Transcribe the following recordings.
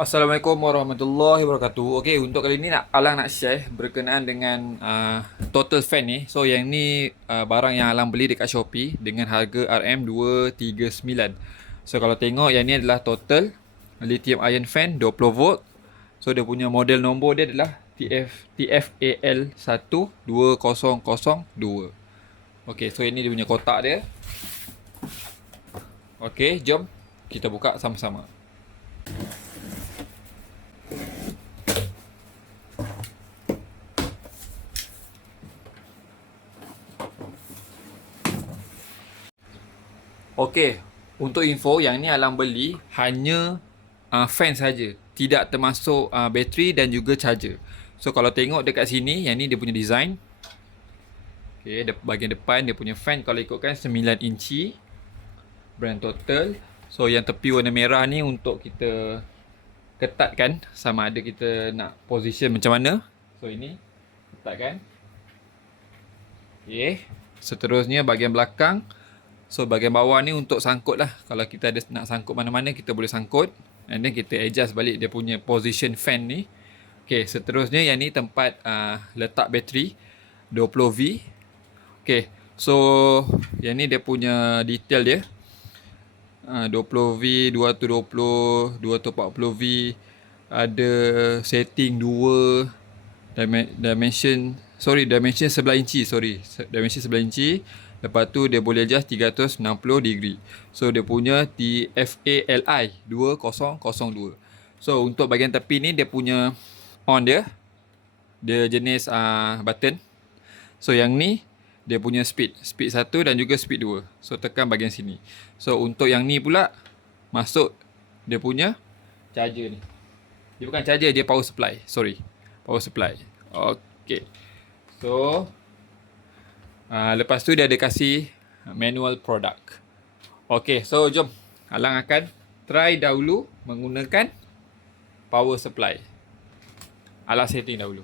Assalamualaikum warahmatullahi wabarakatuh. Okey, untuk kali ni Alang nak share berkenaan dengan total fan ni. So yang ni barang yang Alang beli dekat Shopee dengan harga RM239. So kalau tengok yang ni adalah total lithium ion fan 20 volt. So dia punya model nombor dia adalah TFAL12002. Okey, so ini dia punya kotak dia. Okey, jom kita buka sama-sama. Okey, untuk info yang ni Alang beli hanya fan saja, tidak termasuk bateri dan juga charger. So kalau tengok dekat sini, yang ni dia punya design. Okey, bahagian depan dia punya fan kalau ikutkan 9 inci brand Total. So yang tepi warna merah ni untuk kita ketatkan sama ada kita nak position macam mana. So ini ketatkan. Okey, seterusnya bahagian belakang. So bahagian bawah ni untuk sangkut lah. Kalau kita ada nak sangkut mana-mana, kita boleh sangkut. And then kita adjust balik dia punya position fan ni. Okay, seterusnya yang ni tempat letak bateri 20V. Okay, so yang ni dia punya detail dia. 20V, 220, 240V. Ada setting 2 dimension 11 inci. Dimension 11 inci. Lepas tu dia boleh adjust 360 degree. So dia punya TFALI 2002. So untuk bahagian tepi ni dia punya on dia. Dia jenis button. So yang ni dia punya speed 1 dan juga speed 2. So tekan bahagian sini. So untuk yang ni pula masuk dia punya charger ni. Dia bukan charger, dia power supply. Power supply. Okay. So lepas tu dia ada kasih manual product. Okay, so jom Alang akan try dahulu menggunakan power supply. Alang setting dahulu.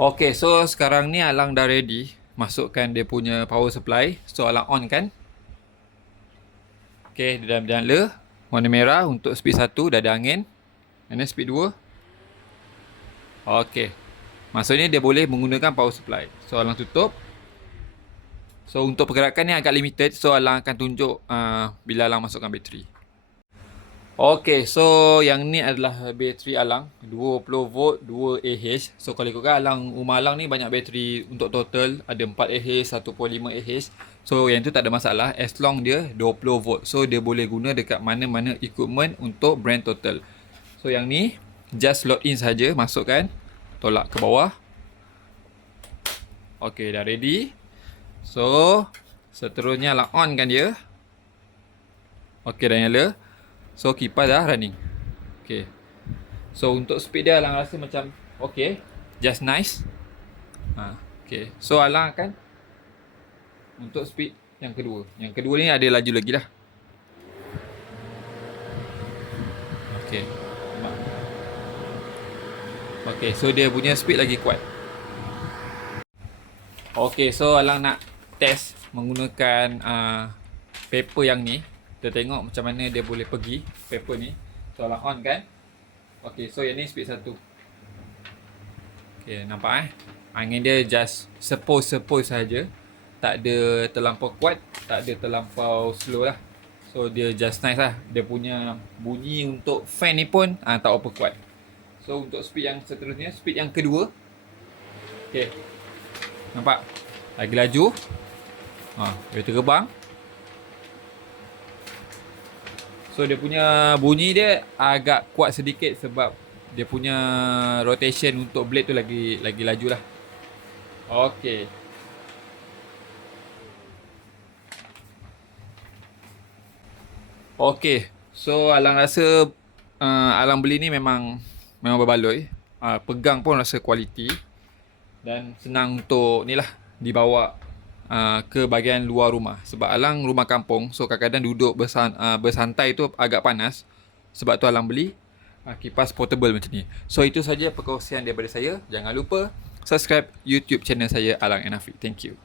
Okay, so sekarang ni Alang dah ready masukkan dia punya power supply. So Alang on kan. Okay, dia dah nyala. Warna merah untuk speed 1 dah ada angin. And then speed 2. Okay, maksudnya dia boleh menggunakan power supply. So Alang tutup. So untuk pergerakan ni agak limited. So Alang akan tunjuk bila Alang masukkan bateri. Okay, so yang ni adalah bateri Alang 20 volt 2Ah. So kalau ikutkan rumah Alang ni banyak bateri untuk total. Ada 4Ah, 1.5Ah. So yang tu tak ada masalah as long dia 20 volt. So dia boleh guna dekat mana-mana equipment untuk brand Total. So yang ni just load in saja, masukkan, tolak ke bawah. Okay, dah ready. So seterusnya Alang on kan dia. Okay, dah nyala. So kipas dah running. Okay. So untuk speed dia Alang rasa macam okay, just nice. Okay. So Alang akan untuk speed yang kedua. Yang kedua ni ada laju lagi lah. Okay. Okay, so dia punya speed lagi kuat. Okay, so Alang nak test menggunakan paper yang ni. Kita tengok macam mana dia boleh pergi paper ni. So Alang on kan. Okay, so yang ni speed 1. Okay, nampak angin dia just sepoi-sepoi saja. Tak ada terlampau kuat, tak ada terlampau slow lah. So dia just nice lah. Dia punya bunyi untuk fan ni pun tak apa kuat. So untuk speed yang seterusnya, speed yang kedua. Okay, nampak lagi laju. Dia terbang. So dia punya bunyi dia agak kuat sedikit sebab dia punya rotation untuk blade tu lagi laju lah. Okay. Okay, so Alang rasa Alang beli ni memang berbaloi. Pegang pun rasa kualiti dan senang untuk ni lah dibawa ke bahagian luar rumah. Sebab Alang rumah kampung, so kadang-kadang duduk bersantai tu agak panas. Sebab tu Alang beli kipas portable macam ni. So itu saja perkongsian daripada saya. Jangan lupa subscribe YouTube channel saya, Alang and Afiq. Thank you.